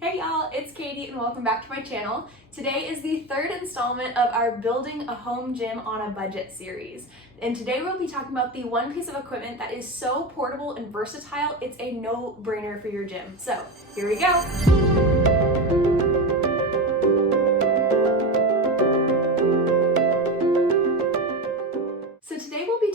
Hey y'all, it's Katie and welcome back to my channel. Today is the third installment of our Building a Home Gym on a Budget series. And today we'll be talking about the one piece of equipment that is so portable and versatile, it's a no-brainer for your gym. So, here we go.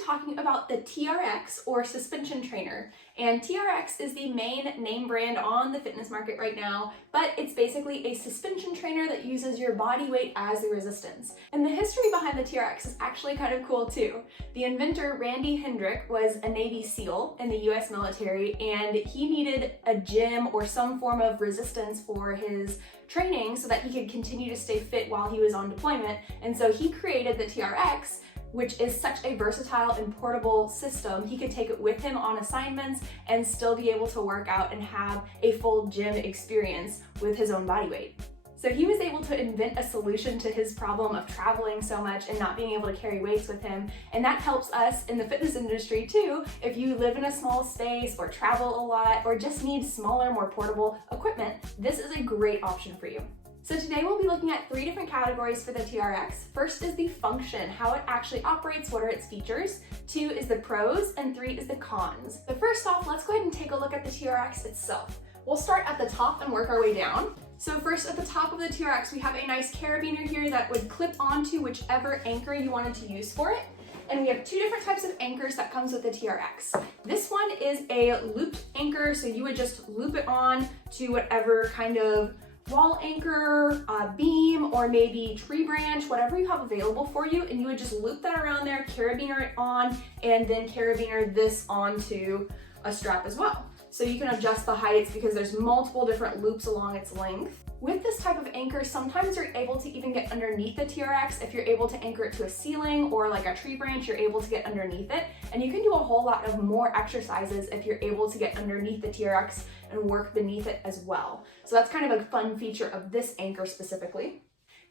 Talking about the TRX or suspension trainer. And TRX is the main name brand on the fitness market right now, but it's basically a suspension trainer that uses your body weight as the resistance. And the history behind the TRX is actually kind of cool too. The inventor, Randy Hendrick, was a Navy SEAL in the US military, and he needed a gym or some form of resistance for his training so that he could continue to stay fit while he was on deployment. And so he created the TRX, which is such a versatile and portable system. He could take it with him on assignments and still be able to work out and have a full gym experience with his own body weight. So he was able to invent a solution to his problem of traveling so much and not being able to carry weights with him. And that helps us in the fitness industry too. If you live in a small space or travel a lot or just need smaller, more portable equipment, this is a great option for you. So today we'll be looking at 3 different categories for the TRX. First is the function, how it actually operates, what are its features. 2 is the pros, and 3 is the cons. But first off, let's go ahead and take a look at the TRX itself. We'll start at the top and work our way down. So first at the top of the TRX, we have a nice carabiner here that would clip onto whichever anchor you wanted to use for it. And we have 2 different types of anchors that comes with the TRX. This one is a looped anchor, so you would just loop it on to whatever kind of wall anchor, beam, or maybe tree branch, whatever you have available for you, and you would just loop that around there, carabiner it on, and then carabiner this onto a strap as well. So you can adjust the heights because there's multiple different loops along its length. With this type of anchor, sometimes you're able to even get underneath the TRX. If you're able to anchor it to a ceiling or like a tree branch, you're able to get underneath it. And you can do a whole lot of more exercises if you're able to get underneath the TRX and work beneath it as well. So that's kind of a fun feature of this anchor specifically.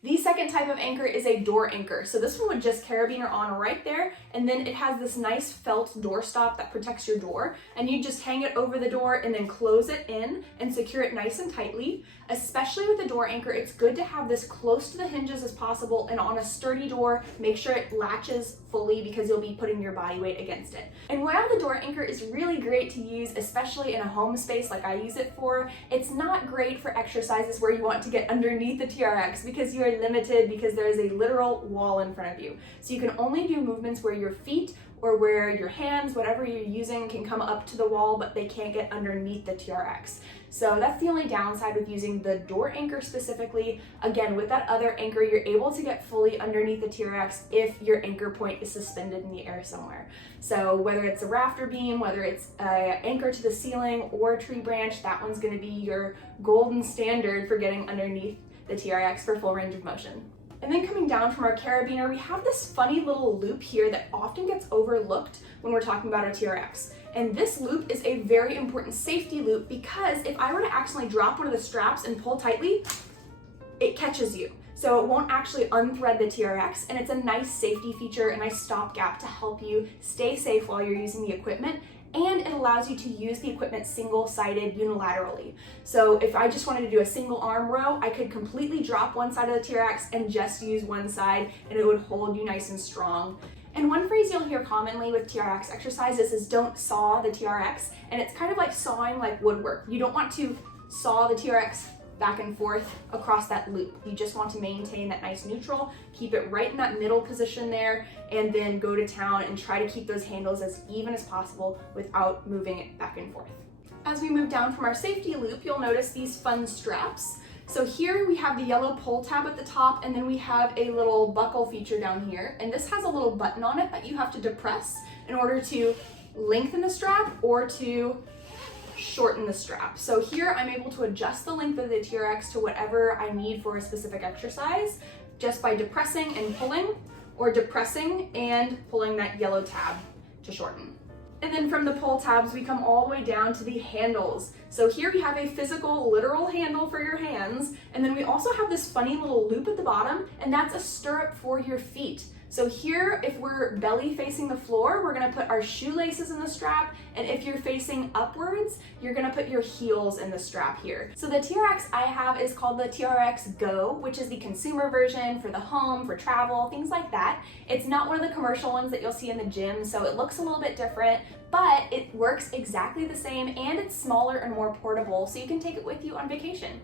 The second type of anchor is a door anchor. So this one would just carabiner on right there, and then it has this nice felt door stop that protects your door, and you just hang it over the door and then close it in and secure it nice and tightly. Especially with the door anchor, it's good to have this close to the hinges as possible, and on a sturdy door, make sure it latches fully because you'll be putting your body weight against it. And while the door anchor is really great to use, especially in a home space like I use it for, it's not great for exercises where you want to get underneath the TRX because you are limited because there is a literal wall in front of you. So you can only do movements where your feet or where your hands, whatever you're using, can come up to the wall, but they can't get underneath the TRX. So that's the only downside with using the door anchor specifically. Again, with that other anchor, you're able to get fully underneath the TRX if your anchor point is suspended in the air somewhere. So whether it's a rafter beam, whether it's an anchor to the ceiling or a tree branch, that one's gonna be your golden standard for getting underneath the TRX for full range of motion. And then coming down from our carabiner, we have this funny little loop here that often gets overlooked when we're talking about our TRX. And this loop is a very important safety loop because if I were to accidentally drop one of the straps and pull tightly, it catches you. So it won't actually unthread the TRX, and it's a nice safety feature, a nice stopgap to help you stay safe while you're using the equipment. And it allows you to use the equipment single-sided unilaterally. So if I just wanted to do a single arm row, I could completely drop one side of the TRX and just use one side, and it would hold you nice and strong. And one phrase you'll hear commonly with TRX exercises is don't saw the TRX, and it's kind of like sawing like woodwork. You don't want to saw the TRX back and forth across that loop. You just want to maintain that nice neutral, keep it right in that middle position there, and then go to town and try to keep those handles as even as possible without moving it back and forth. As we move down from our safety loop, you'll notice these fun straps. So here we have the yellow pull tab at the top, and then we have a little buckle feature down here, and this has a little button on it that you have to depress in order to lengthen the strap or to shorten the strap. So here I'm able to adjust the length of the TRX to whatever I need for a specific exercise just by depressing and pulling, or depressing and pulling that yellow tab to shorten. And then from the pull tabs, we come all the way down to the handles. So here we have a physical, literal handle for your hands, and then we also have this funny little loop at the bottom, and that's a stirrup for your feet. So here, if we're belly facing the floor, we're gonna put our shoelaces in the strap, and if you're facing upwards, you're gonna put your heels in the strap here. So the TRX I have is called the TRX Go, which is the consumer version for the home, for travel, things like that. It's not one of the commercial ones that you'll see in the gym, so it looks a little bit different, but it works exactly the same, and it's smaller and more portable, so you can take it with you on vacation.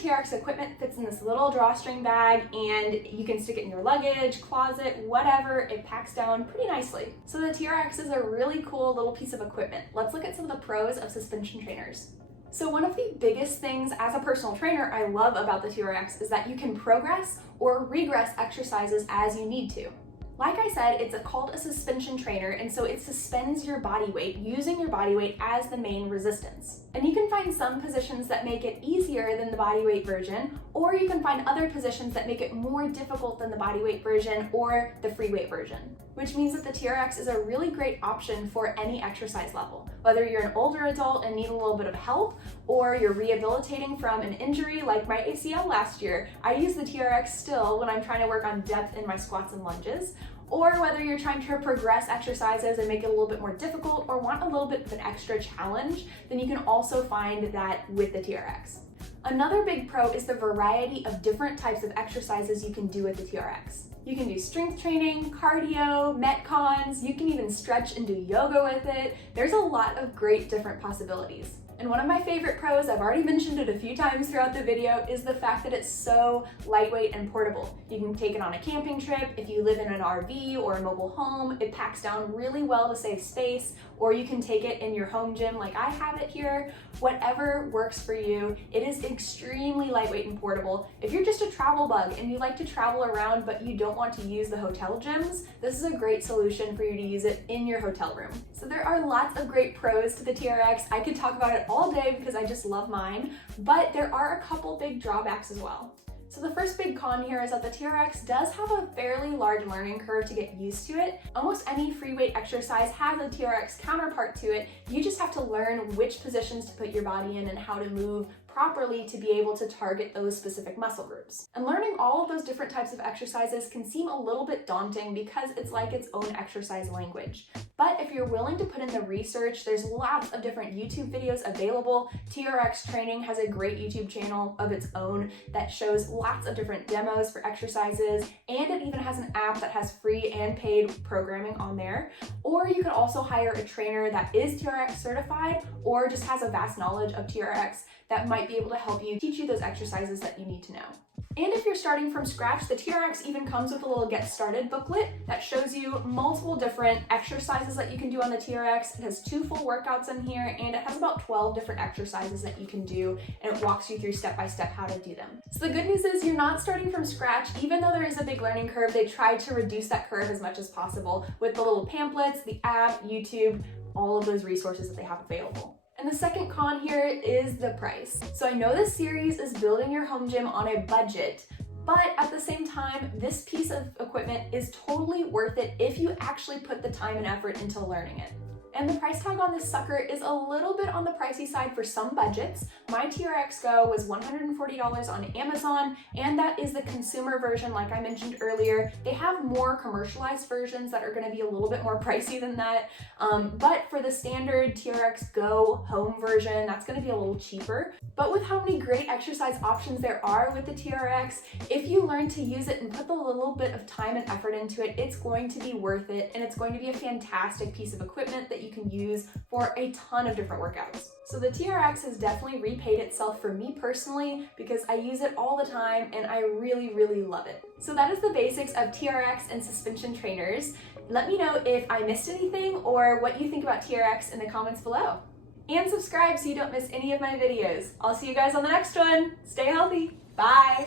TRX equipment fits in this little drawstring bag, and you can stick it in your luggage, closet, whatever. It packs down pretty nicely. So the TRX is a really cool little piece of equipment. Let's look at some of the pros of suspension trainers. So one of the biggest things as a personal trainer I love about the TRX is that you can progress or regress exercises as you need to. Like I said, it's called a suspension trainer, and so it suspends your body weight, using your body weight as the main resistance. And you can find some positions that make it easier than the body weight version, or you can find other positions that make it more difficult than the body weight version or the free weight version, which means that the TRX is a really great option for any exercise level. Whether you're an older adult and need a little bit of help, or you're rehabilitating from an injury like my ACL last year, I use the TRX still when I'm trying to work on depth in my squats and lunges. Or whether you're trying to progress exercises and make it a little bit more difficult or want a little bit of an extra challenge, then you can also find that with the TRX. Another big pro is the variety of different types of exercises you can do with the TRX. You can do strength training, cardio, metcons, you can even stretch and do yoga with it. There's a lot of great different possibilities. And one of my favorite pros, I've already mentioned it a few times throughout the video, is the fact that it's so lightweight and portable. You can take it on a camping trip. If you live in an RV or a mobile home, it packs down really well to save space, or you can take it in your home gym like I have it here. Whatever works for you. It is extremely lightweight and portable. If you're just a travel bug and you like to travel around but you don't want to use the hotel gyms, this is a great solution for you to use it in your hotel room. So there are lots of great pros to the TRX. I could talk about it all day because I just love mine, but there are a couple big drawbacks as well. So the first big con here is that the TRX does have a fairly large learning curve to get used to it. Almost any free weight exercise has a TRX counterpart to it. You just have to learn which positions to put your body in and how to move properly to be able to target those specific muscle groups. And learning all of those different types of exercises can seem a little bit daunting because it's like its own exercise language. But if you're willing to put in the research, there's lots of different YouTube videos available. TRX Training has a great YouTube channel of its own that shows lots of different demos for exercises, and it even has an app that has free and paid programming on there. Or you could also hire a trainer that is TRX certified or just has a vast knowledge of TRX that might be able to help you teach you those exercises that you need to know. And if you're starting from scratch, the TRX even comes with a little get started booklet that shows you multiple different exercises that you can do on the TRX. It has 2 full workouts in here, and it has about 12 different exercises that you can do, and it walks you through step by step how to do them. So the good news is you're not starting from scratch. Even though there is a big learning curve, they try to reduce that curve as much as possible with the little pamphlets, the app, YouTube, all of those resources that they have available. And the second con here is the price. So I know this series is building your home gym on a budget, but at the same time, this piece of equipment is totally worth it if you actually put the time and effort into learning it. And the price tag on this sucker is a little bit on the pricey side for some budgets. My TRX Go was $140 on Amazon, and that is the consumer version like I mentioned earlier. They have more commercialized versions that are gonna be a little bit more pricey than that, but for the standard TRX Go home version, that's gonna be a little cheaper. But with how many great exercise options there are with the TRX, if you learn to use it and put the little bit of time and effort into it, it's going to be worth it, and it's going to be a fantastic piece of equipment that you can use for a ton of different workouts. So the TRX has definitely repaid itself for me personally because I use it all the time and I really, really love it. So that is the basics of TRX and suspension trainers. Let me know if I missed anything or what you think about TRX in the comments below. And subscribe so you don't miss any of my videos. I'll see you guys on the next one. Stay healthy. Bye.